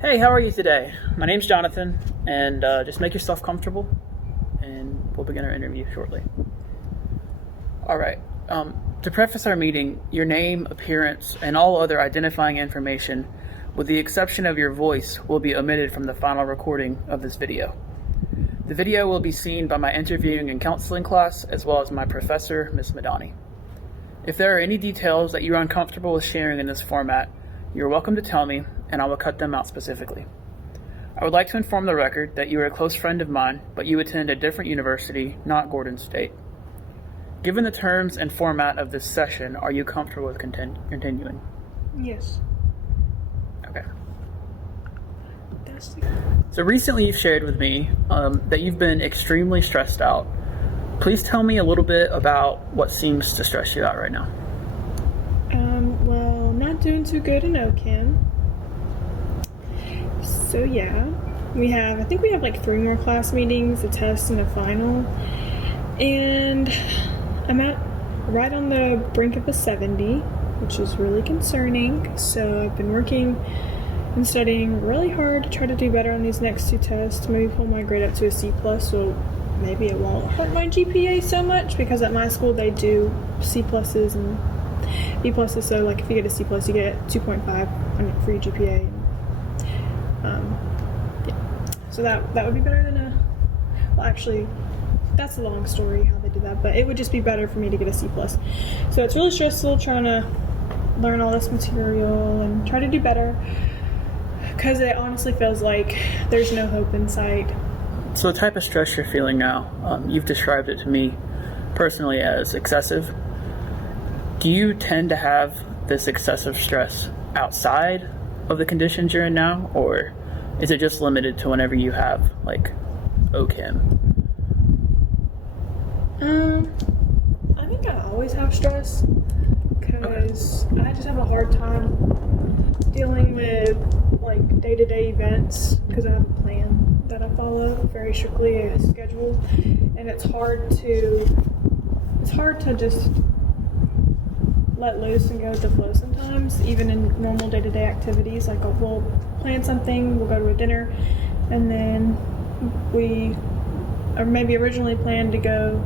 Hey, how are you today? My name's Jonathan, and just make yourself comfortable, and we'll begin our interview shortly. All right. To preface our meeting, your name, appearance, and all other identifying information, with the exception of your voice, will be omitted from the final recording of this video. The video will be seen by my interviewing and counseling class, as well as my professor, Ms. Madani. If there are any details that you're uncomfortable with sharing in this format, you're welcome to tell me, and I will cut them out specifically. I would like to inform the record that you are a close friend of mine, but you attend a different university, not Gordon State. Given the terms and format of this session, are you comfortable with continuing? Yes. Okay. So recently you've shared with me that you've been extremely stressed out. Please tell me a little bit about what seems to stress you out right now. Well, not doing too good in OChem. So yeah, I think we have like 3 more class meetings, a test and a final. And I'm right on the brink of a 70, which is really concerning. So I've been working and studying really hard to try to do better on these next 2 tests, maybe pull my grade up to a C+, so maybe it won't hurt my GPA so much, because at my school they do C pluses and B pluses, so like if you get a C plus you get 2.5 for your GPA. So that would be better than actually that's a long story how they do that, but it would just be better for me to get a C plus. So it's really stressful trying to learn all this material and try to do better, because it honestly feels like there's no hope in sight. So the type of stress you're feeling now, you've described it to me personally as excessive. Do you tend to have this excessive stress outside of the conditions you're in now, or is it just limited to whenever you have, like, OChem? I think I always have stress, because I just have a hard time dealing with, like, day-to-day events, because I have a plan that I follow very strictly, a schedule, and it's hard to just let loose and go with the flow sometimes, even in normal day-to-day activities. Like, we'll plan something, we'll go to a dinner, and then we maybe originally planned to go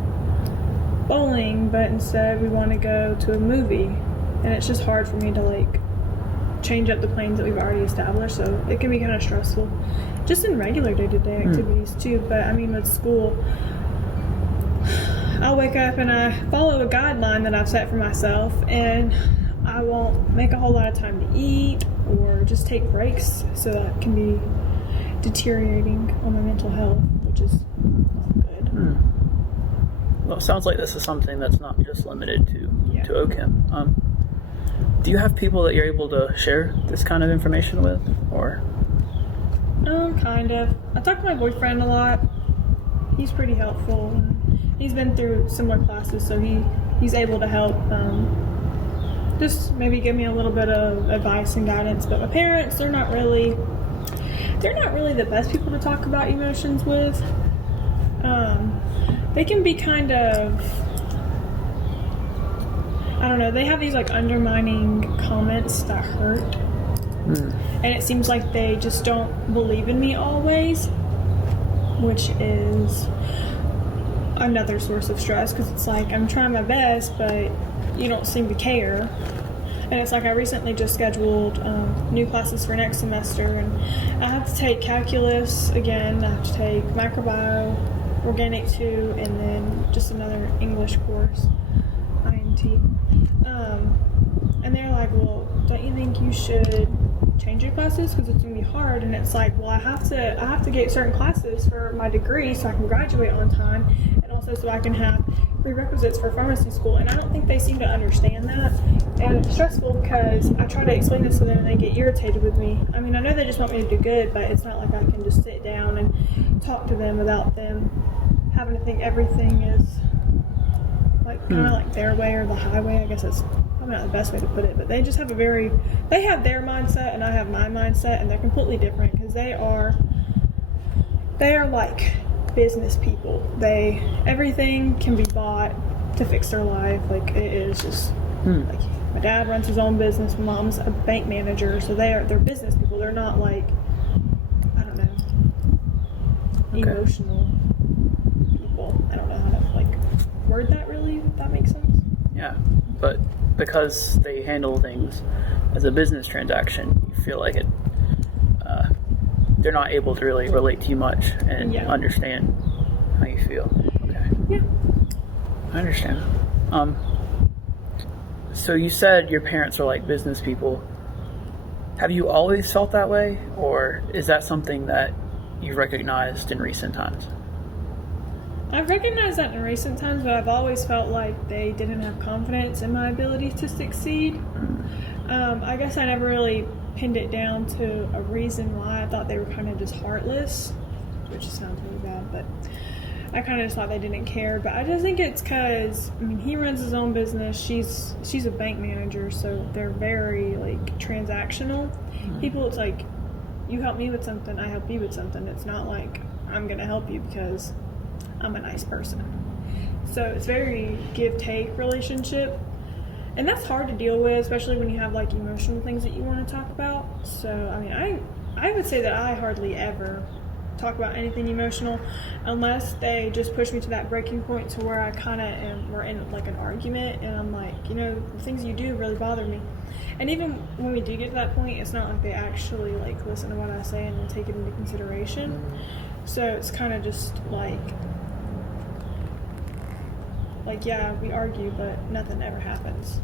bowling, but instead we want to go to a movie, and it's just hard for me to like change up the plans that we've already established, so it can be kind of stressful just in regular day-to-day activities too. But I mean, with school, I'll wake up and I follow a guideline that I've set for myself, and I won't make a whole lot of time to eat or just take breaks, so that can be deteriorating on my mental health, which is not good. Well, it sounds like this is something that's not just limited to OChem. Do you have people that you're able to share this kind of information with, or? Kind of. I talk to my boyfriend a lot. He's pretty helpful. He's been through similar classes, so he's able to help just maybe give me a little bit of advice and guidance. But my parents, they're not really the best people to talk about emotions with. They can be kind of, I don't know, they have these like undermining comments that hurt. And it seems like they just don't believe in me always, which is another source of stress, because it's like I'm trying my best, but you don't seem to care. And it's like I recently just scheduled new classes for next semester, and I have to take calculus again, I have to take microbiome, organic 2, and then just another English course, INT. And they're like, well, don't you think you should change your classes, because it's going to be hard? And it's like, well, I have to get certain classes for my degree so I can graduate on time, and also so I can have prerequisites for pharmacy school. And I don't think they seem to understand that, and it's stressful because I try to explain this to them and they get irritated with me. I mean, I know they just want me to do good, but it's not like I can just sit down and talk to them without them having to think everything is like kind of like their way or the highway. I guess that's probably not the best way to put it, but they just have they have their mindset and I have my mindset, and they're completely different, because they are like business people. Everything can be bought to fix their life. Like, it is just like, my dad runs his own business, my mom's a bank manager, so they're business people. They're not like emotional people. I don't know how to like word that really, if that makes sense. Yeah, but because they handle things as a business transaction, you feel like they're not able to really relate to you much and understand how you feel. Okay. Yeah. I understand. So you said your parents are like business people. Have you always felt that way, or is that something that you recognized in recent times? I've recognized that in recent times, but I've always felt like they didn't have confidence in my ability to succeed. I guess I never really pinned it down to a reason why. I thought they were kind of just heartless, which sounds really bad, but I kind of just thought they didn't care. But I just think it's because, I mean, he runs his own business. She's a bank manager, so they're very, like, transactional people. It's like, you help me with something, I help you with something. It's not like I'm going to help you because I'm a nice person. So it's very give-take relationship. And that's hard to deal with, especially when you have, like, emotional things that you want to talk about. So, I mean, I would say that I hardly ever talk about anything emotional unless they just push me to that breaking point to where I kind of we're in, like, an argument, and I'm like, you know, the things you do really bother me. And even when we do get to that point, it's not like they actually, like, listen to what I say and then take it into consideration. So it's kind of just like, yeah, we argue, but nothing ever happens.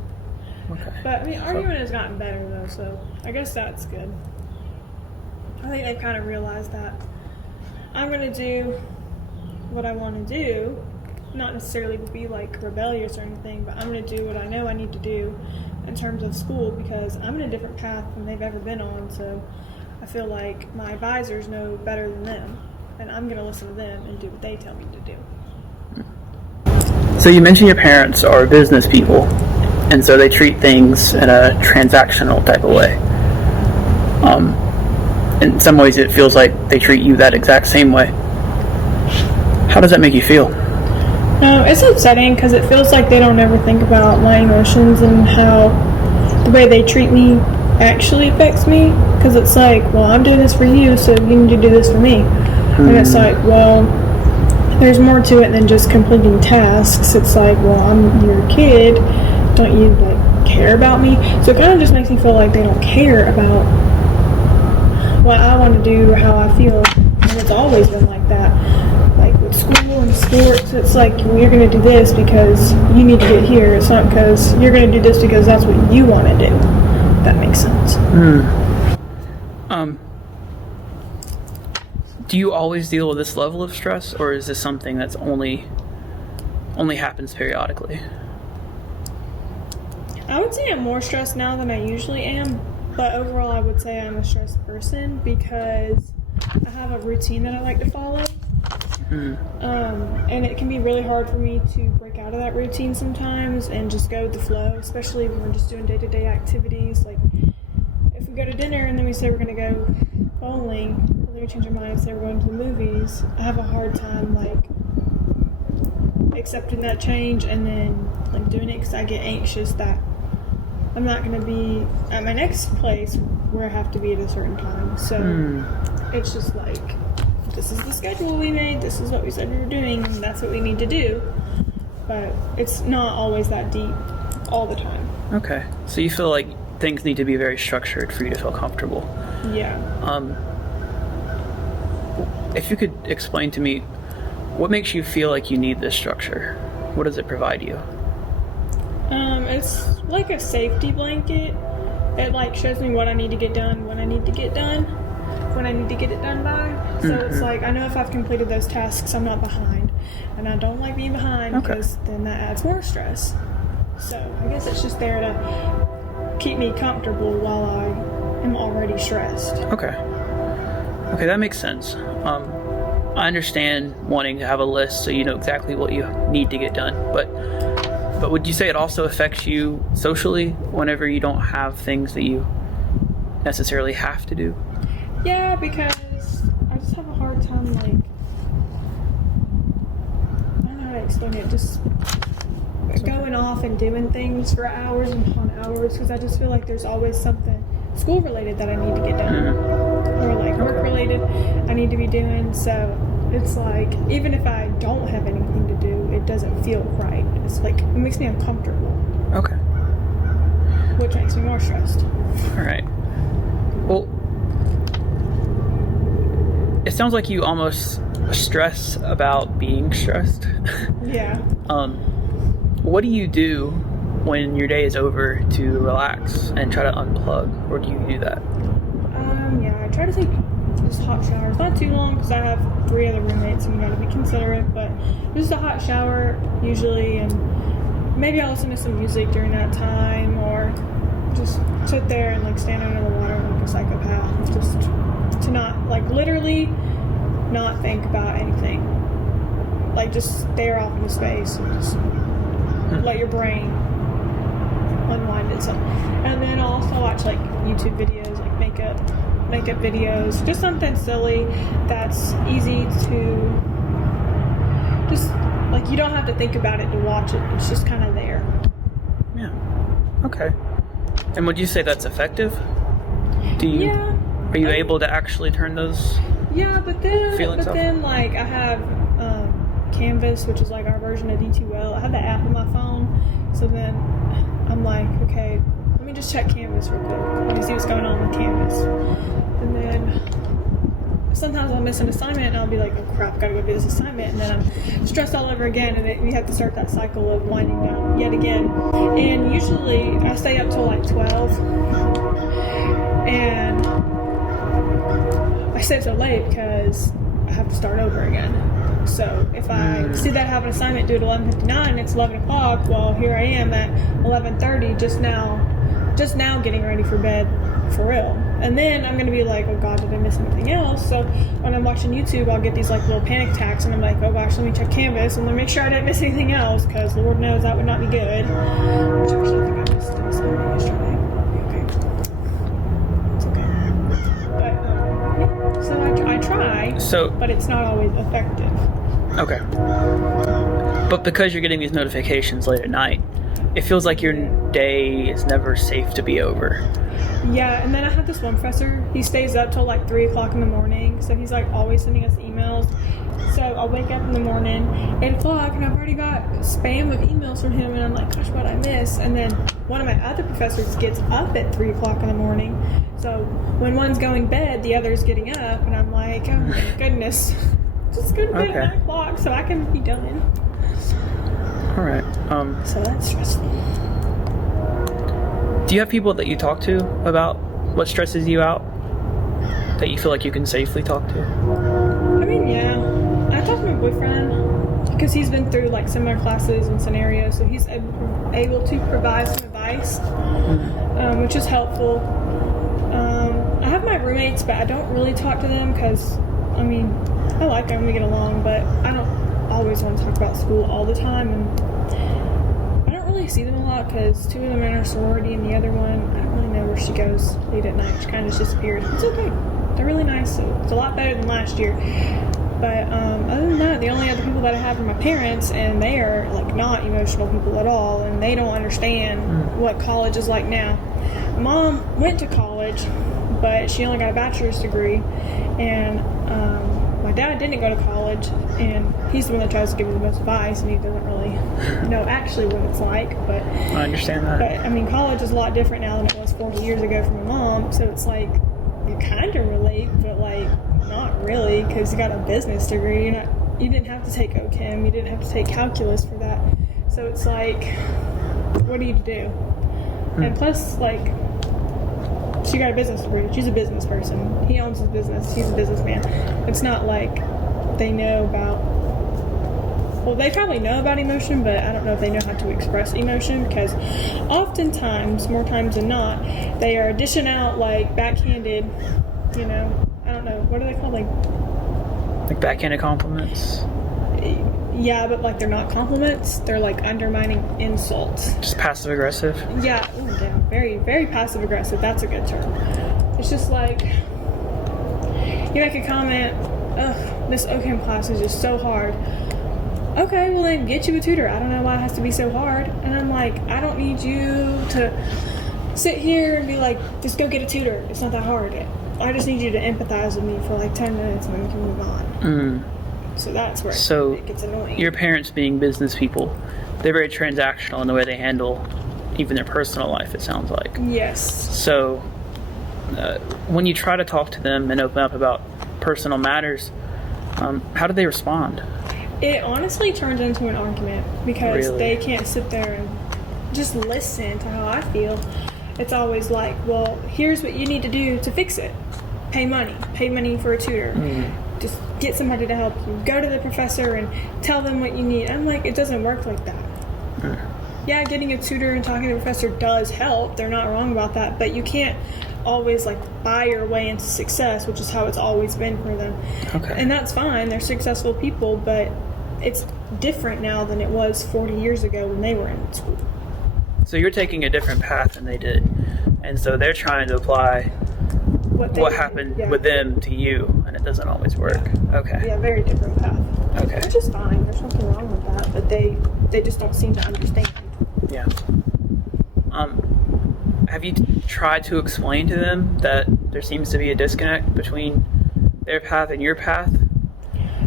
Okay. But, I mean, argument has gotten better, though, so I guess that's good. I think they've kind of realized that I'm going to do what I want to do, not necessarily be, like, rebellious or anything, but I'm going to do what I know I need to do in terms of school, because I'm in a different path than they've ever been on, so I feel like my advisors know better than them, and I'm going to listen to them and do what they tell me to do. So you mentioned your parents are business people, and so they treat things in a transactional type of way. In some ways it feels like they treat you that exact same way. How does that make you feel? It's upsetting because it feels like they don't ever think about my emotions and how the way they treat me actually affects me. Because it's like, well, I'm doing this for you, so you need to do this for me. And it's like, well, there's more to it than just completing tasks. It's like, well, I'm your kid. Don't you, like, care about me? So it kind of just makes me feel like they don't care about what I want to do or how I feel. And it's always been like that. Like with school and sports, it's like, well, you're going to do this because you need to get here. It's not because you're going to do this because that's what you want to do. If that makes sense. Do you always deal with this level of stress, or is this something that's only happens periodically? I would say I'm more stressed now than I usually am, but overall I would say I'm a stressed person because I have a routine that I like to follow. And it can be really hard for me to break out of that routine sometimes and just go with the flow, especially when we're just doing day-to-day activities. Like, if we go to dinner and then we say we're going to go bowling, and then we change our mind and say we're going to the movies, I have a hard time, like, accepting that change and then, like, doing it because I get anxious that I'm not going to be at my next place where I have to be at a certain time. So it's just like, this is the schedule we made, this is what we said we were doing, and that's what we need to do. But it's not always that deep all the time. Okay. So you feel like things need to be very structured for you to feel comfortable. Yeah. If you could explain to me, what makes you feel like you need this structure? What does it provide you? It's like a safety blanket. It, like, shows me what I need to get done, when I need to get done, when I need to get it done by. So it's like, I know if I've completed those tasks, I'm not behind. And I don't like being behind because then that adds more stress. So I guess it's just there to keep me comfortable while I am already stressed. Okay, that makes sense. I understand wanting to have a list so you know exactly what you need to get done, but would you say it also affects you socially whenever you don't have things that you necessarily have to do? Yeah, because I just have a hard time, like, I don't know how to explain it, just going off and doing things for hours upon hours, because I just feel like there's always something school related that I need to get done, or like work related I need to be doing. So it's like, even if I don't have anything to do, it doesn't feel right. It's like, it makes me uncomfortable. Okay. Which makes me more stressed. All right. Well, it sounds like you almost stress about being stressed. Yeah. What do you do when your day is over to relax and try to unplug, or do you do that? Yeah, I try to take just hot showers. Not too long because I have 3 other roommates and you gotta be considerate, but just a hot shower usually, and maybe I'll listen to some music during that time, or just sit there and like stand under the water like a psychopath, just to not, like, literally not think about anything. Like, just stare off into space and just let your brain unwind itself. And then I'll also watch like YouTube videos, like makeup videos, just something silly that's easy to just, like, you don't have to think about it to watch it. It's just kind of there. Yeah. Okay. And would you say that's effective? Yeah. Are you able to actually turn those? Yeah, but then feelings off? like I have Canvas, which is like our version of D2L. I have the app on my phone, so then I'm like, okay, let me just check Canvas real quick. Let me see what's going on with Canvas. And then sometimes I'll miss an assignment and I'll be like, oh crap, gotta go do this assignment, and then I'm stressed all over again, and we have to start that cycle of winding down yet again. And usually I stay up till like 12, and I stay so late because I have to start over again. So if I see that I have an assignment due at 11:59, it's 11 o'clock. Well, here I am at 11:30, just now getting ready for bed for real. And then I'm gonna be like, oh god, did I miss anything else? So when I'm watching YouTube, I'll get these like little panic attacks, and I'm like, oh gosh, let me check Canvas and let me make sure I didn't miss anything else, because Lord knows that would not be good. Which actually I think I missed an assignment yesterday. Okay, it's okay. But yeah, so I try. But it's not always effective. Okay. But because you're getting these notifications late at night, it feels like your day is never safe to be over. Yeah, and then I have this one professor, he stays up till like 3 o'clock in the morning, so he's like always sending us emails. So I'll wake up in the morning, 8 o'clock, and I've already got spam of emails from him, and I'm like, gosh, what'd I miss? And then one of my other professors gets up at 3 o'clock in the morning, so when one's going to bed, the other's getting up, and I'm like, oh my goodness, just go to bed at 9 o'clock so I can be done. All right. So that's stressful. Do you have people that you talk to about what stresses you out, that you feel like you can safely talk to? I mean, yeah. I talk to my boyfriend because he's been through like similar classes and scenarios, so he's able to provide some advice, which is helpful. I have my roommates, but I don't really talk to them because, I mean, I like them, we get along, but I don't always want to talk about school all the time, and I don't really see them a lot because 2 of them are in our sorority, and the other one, I don't really know where she goes late at night. She kind of just disappeared. It's okay. They're really nice, so it's a lot better than last year. But other than that, the only other people that I have are my parents, and they are like not emotional people at all, and they don't understand what college is like now. My mom went to college, but she only got a bachelor's degree, and my dad didn't go to college, and he's the one that tries to give me the most advice, and he doesn't really know actually what it's like. But I understand that. But I mean, college is a lot different now than it was 40 years ago for my mom, so it's like you kind of relate, but like not really, because you got a business degree. You didn't have to take OChem, you didn't have to take calculus for that. So it's like, what do you do? And plus, like, she got a business degree. She's a business person. He owns his business. He's a businessman. It's not like they know about... Well, they probably know about emotion, but I don't know if they know how to express emotion, because oftentimes, more times than not, they are dishing out, like, backhanded, you know, I don't know, what are they called? Like backhanded compliments? Yeah, but, like, they're not compliments. They're, like, undermining insults. Just passive aggressive? Yeah, yeah, very, very passive aggressive. That's a good term. It's just like, you make a comment, ugh, this OChem class is just so hard. Okay, well then get you a tutor. I don't know why it has to be so hard. And I'm like, I don't need you to sit here and be like, just go get a tutor. It's not that hard. I just need you to empathize with me for like 10 minutes and then we can move on. So that's where So it gets annoying. your parents being business people, they're very transactional in the way they handle even their personal life, it sounds like. Yes. So when you try to talk to them and open up about personal matters, how do they respond? It honestly turns into an argument because Really? they can't sit there and just listen to how I feel. It's always like, well, here's what you need to do to fix it. Pay money for a tutor. Just get somebody to help you. Go to the professor and tell them what you need. I'm like, it doesn't work like that. Yeah, getting a tutor and talking to the professor does help. They're not wrong about that, but you can't always like buy your way into success, which is how it's always been for them. Okay. And that's fine. They're successful people, but it's different now than it was 40 years ago when they were in school. So you're taking a different path than they did. And so they're trying to apply what happened with them to you, and it doesn't always work. Yeah. Okay. Yeah, very different path. Okay. Which is fine. There's nothing wrong with that, but they just don't seem to understand. Yeah. Have you tried to explain to them that there seems to be a disconnect between their path and your path?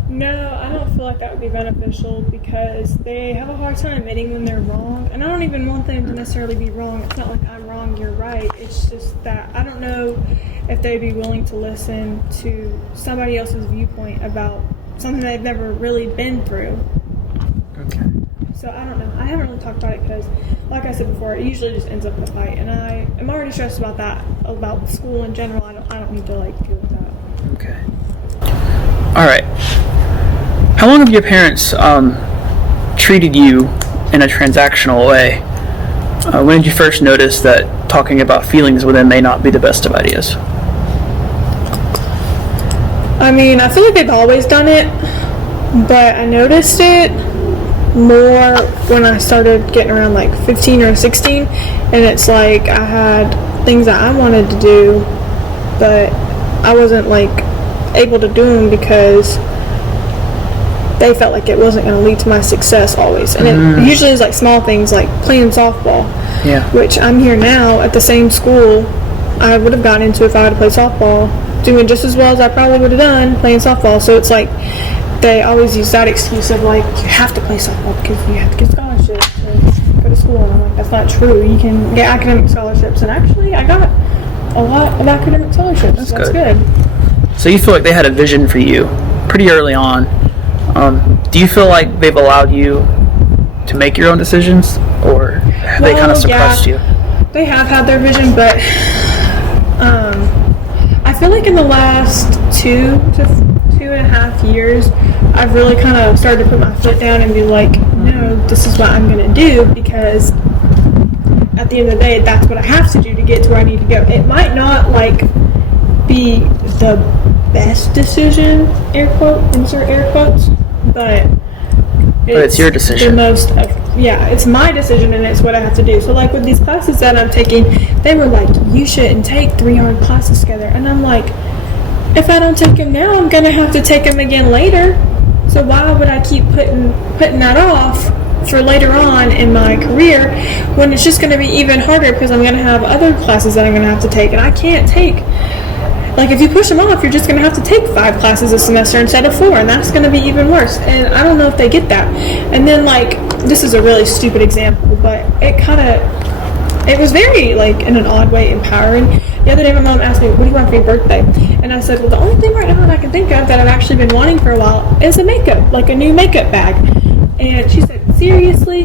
No, I don't feel like that would be beneficial because they have a hard time admitting when they're wrong. And I don't even want them to necessarily be wrong. It's not like I'm wrong, you're right. It's just that I don't know if they'd be willing to listen to somebody else's viewpoint about something they've never really been through. Okay. So I don't know. I haven't really talked about it because, like I said before, it usually just ends up in a fight. And I am already stressed about that, about school in general. I don't need to deal with that. Okay. All right. How long have your parents treated you in a transactional way? When did you first notice that talking about feelings with them may not be the best of ideas? I mean, I feel like they've always done it, but I noticed it more when I started getting around like 15 or 16, and it's like I had things that I wanted to do, but I wasn't like able to do them because they felt like it wasn't going to lead to my success always. And it usually is like small things like playing softball, which I'm here now at the same school I would have gotten into if I had played softball, doing just as well as I probably would have done playing softball. So it's like they always use that excuse of like, you have to play softball because you have to get scholarships to go to school. And I'm like, that's not true. You can get academic scholarships. And actually, I got a lot of academic scholarships. That's good. So you feel like they had a vision for you pretty early on. Do you feel like they've allowed you to make your own decisions, or have they kind of suppressed you? They have had their vision, but I feel like in the last 2 to 2.5 years, I've really kind of started to put my foot down and be like, no, this is what I'm going to do, because at the end of the day, that's what I have to do to get to where I need to go. It might not like be the best decision, air quote, insert air quotes, but it's your decision. It's my decision, and it's what I have to do. So like with these classes that I'm taking, they were like, you shouldn't take 3 hard classes together. And I'm like, if I don't take them now, I'm going to have to take them again later. So why would I keep putting that off for later on in my career when it's just going to be even harder because I'm going to have other classes that I'm going to have to take, and I can't take. Like, if you push them off, you're just going to have to take 5 classes a semester instead of 4, and that's going to be even worse. And I don't know if they get that. And then, like, this is a really stupid example, but it was very, like, in an odd way, empowering. The other day, my mom asked me, what do you want for your birthday? And I said, well, the only thing right now that I can think of that I've actually been wanting for a while is a new makeup bag. And she said, seriously?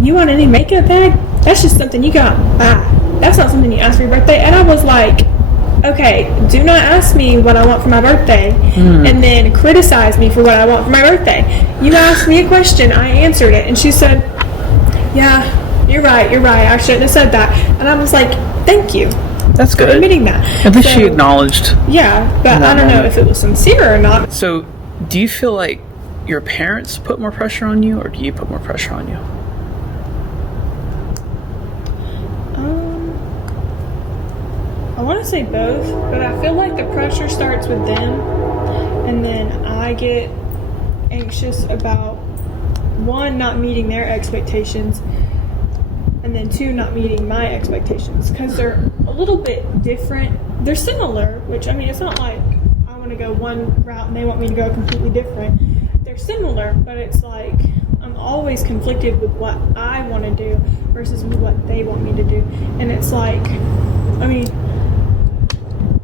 You want a new makeup bag? That's just something you got buy. That's not something you ask for your birthday. And I was like, okay, do not ask me what I want for my birthday and then criticize me for what I want for my birthday. You asked me a question, I answered it, and she said, yeah, you're right, I shouldn't have said that. And I was like, thank you. That's good. For admitting that. At least she acknowledged. Yeah, but I don't know if it was sincere or not. So, do you feel like your parents put more pressure on you, or do you put more pressure on you? I want to say both, but I feel like the pressure starts with them, and then I get anxious about, 1, not meeting their expectations, and then 2, not meeting my expectations, because they're a little bit different. They're similar, which, I mean, it's not like I want to go one route and they want me to go completely different. They're similar, but it's like I'm always conflicted with what I want to do versus what they want me to do. And it's like, I mean,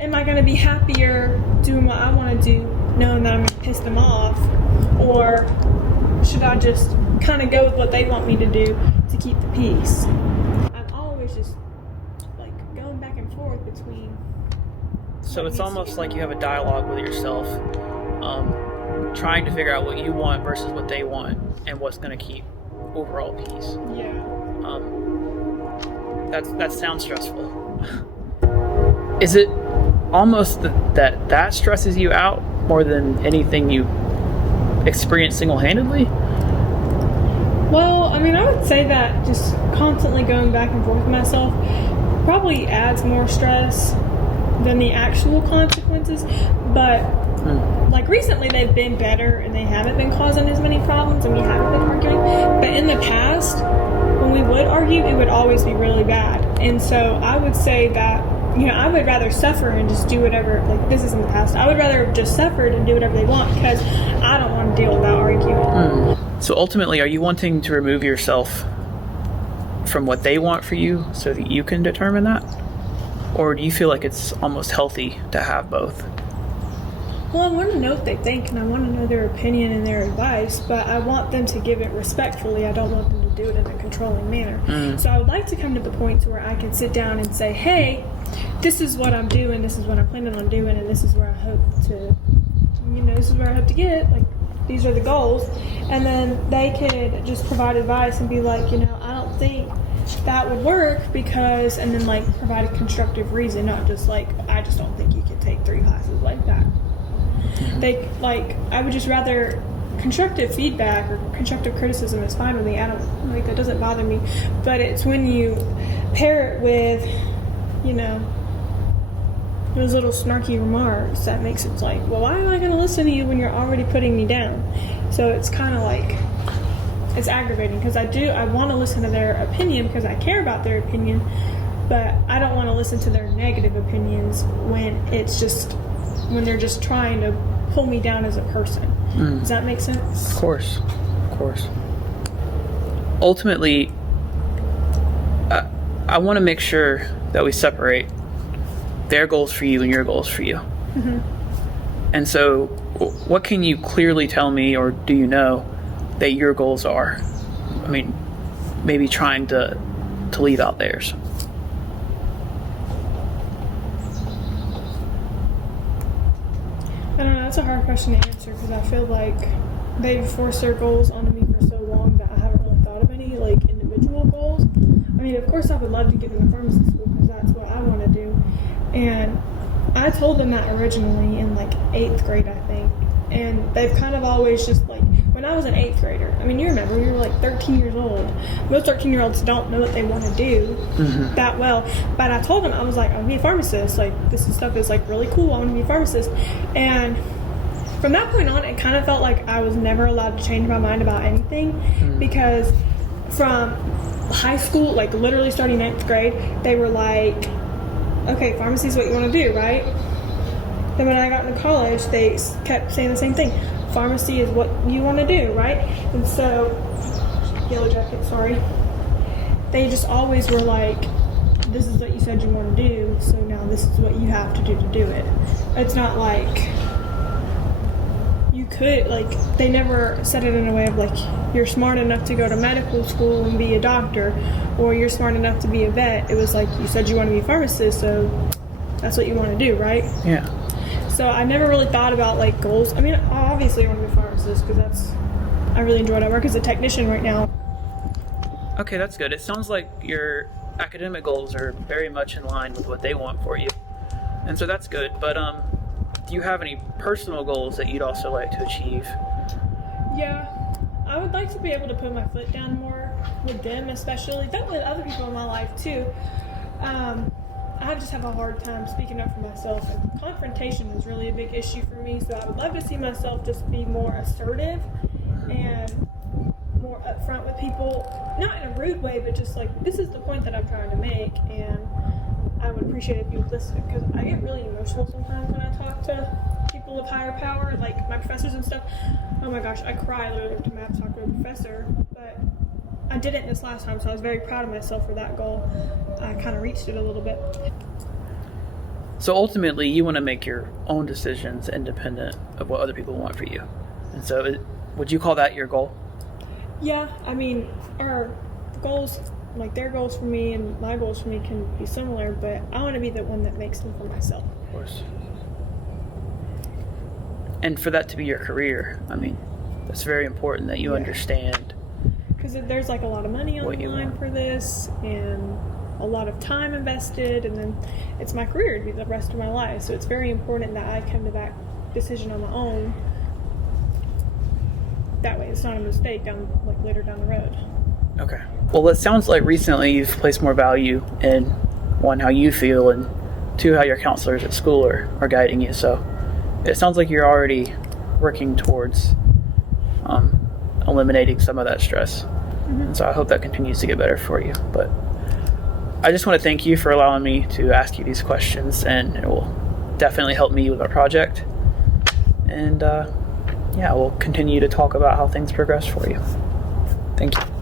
am I going to be happier doing what I want to do knowing that I'm going to piss them off? Or should I just kind of go with what they want me to do to keep the peace? I'm always just like going back and forth between. So it's almost like you have a dialogue with yourself, trying to figure out what you want versus what they want and what's going to keep overall peace. Yeah. That sounds stressful. Is it almost that stresses you out more than anything you experience single-handedly? Well, I mean, I would say that just constantly going back and forth with myself probably adds more stress than the actual consequences. But like recently they've been better and they haven't been causing as many problems and we haven't been arguing. But in the past, when we would argue, it would always be really bad. And so I would say that, you know, I would rather suffer and just do whatever, like this is in the past, I would rather have just suffered and do whatever they want because I don't want to deal with that arguing. So ultimately, are you wanting to remove yourself from what they want for you so that you can determine that? Or do you feel like it's almost healthy to have both? Well, I want to know what they think and I want to know their opinion and their advice, but I want them to give it respectfully. I don't want them to do it in a controlling manner. So I would like to come to the point where I can sit down and say, hey, this is what I'm doing, this is what I'm planning on doing, and this is where I hope to, you know, this is where I hope to get, like, these are the goals. And then they could just provide advice and be like, you know, I don't think that would work because, and then like provide a constructive reason, not just like, I just don't think you can take 3 classes like that. They, like, I would just rather constructive feedback or constructive criticism is fine with me. I don't, like, that doesn't bother me. But it's when you pair it with, you know, those little snarky remarks that makes it like, well, why am I going to listen to you when you're already putting me down? So it's kind of like, it's aggravating because I want to listen to their opinion because I care about their opinion, but I don't want to listen to their negative opinions when it's just, when they're just trying to pull me down as a person. Does that make sense? Of course. Ultimately, I want to make sure that we separate their goals for you and your goals for you. And so what can you clearly tell me, or do you know, that your goals are? I mean, maybe trying to leave out theirs. I don't know, that's a hard question to answer because I feel like they've forced their goals onto me for so long that I haven't really thought of any like individual goals. I mean, of course I would love to get into pharmacy school because that's what I want to do. And I told them that originally in like 8th grade, I think. And they've kind of always just like, when I was an 8th grader, I mean, you remember, you were like 13 years old. Most 13-year-olds don't know what they want to do that well. But I told them, I was like, I want to be a pharmacist. Like, this stuff is like really cool. I want to be a pharmacist. And from that point on, it kind of felt like I was never allowed to change my mind about anything because from high school, like literally starting 9th grade, they were like, okay, pharmacy is what you want to do, right? Then when I got into college, they kept saying the same thing. Pharmacy is what you want to do, right? And so, yellow jacket, sorry. They just always were like, this is what you said you want to do, so now this is what you have to do it. It's not like you could, like, they never said it in a way of like, you're smart enough to go to medical school and be a doctor, or you're smart enough to be a vet. It was like, you said you want to be a pharmacist, so that's what you want to do, right? Yeah. So I never really thought about like goals. I mean, obviously I want to be a pharmacist because I really enjoy it. I work as a technician right now. Okay, that's good. It sounds like your academic goals are very much in line with what they want for you. And so that's good. But do you have any personal goals that you'd also like to achieve? Yeah, I would like to be able to put my foot down more with them, especially, but with other people in my life too. I just have a hard time speaking up for myself, and confrontation is really a big issue for me, so I would love to see myself just be more assertive and more upfront with people, not in a rude way, but just like, this is the point that I'm trying to make, and I would appreciate it if you would listen, because I get really emotional sometimes when I talk to people full of higher power, like my professors and stuff. Oh my gosh, I cry literally to math talk to a professor, but I did it this last time, so I was very proud of myself for that goal. I kind of reached it a little bit. So ultimately, you want to make your own decisions independent of what other people want for you. And so would you call that your goal? Yeah, I mean, our goals, like their goals for me and my goals for me can be similar, but I want to be the one that makes them for myself. Of course. And for that to be your career, I mean, that's very important that you understand. Because there's like a lot of money on the line for this and a lot of time invested, and then it's my career to be the rest of my life. So it's very important that I come to that decision on my own. That way it's not a mistake later down the road. Okay. Well, it sounds like recently you've placed more value in, one, how you feel, and two, how your counselors at school are guiding you. So it sounds like you're already working towards eliminating some of that stress. Mm-hmm. And so I hope that continues to get better for you. But I just want to thank you for allowing me to ask you these questions, and it will definitely help me with our project. And we'll continue to talk about how things progress for you. Thank you.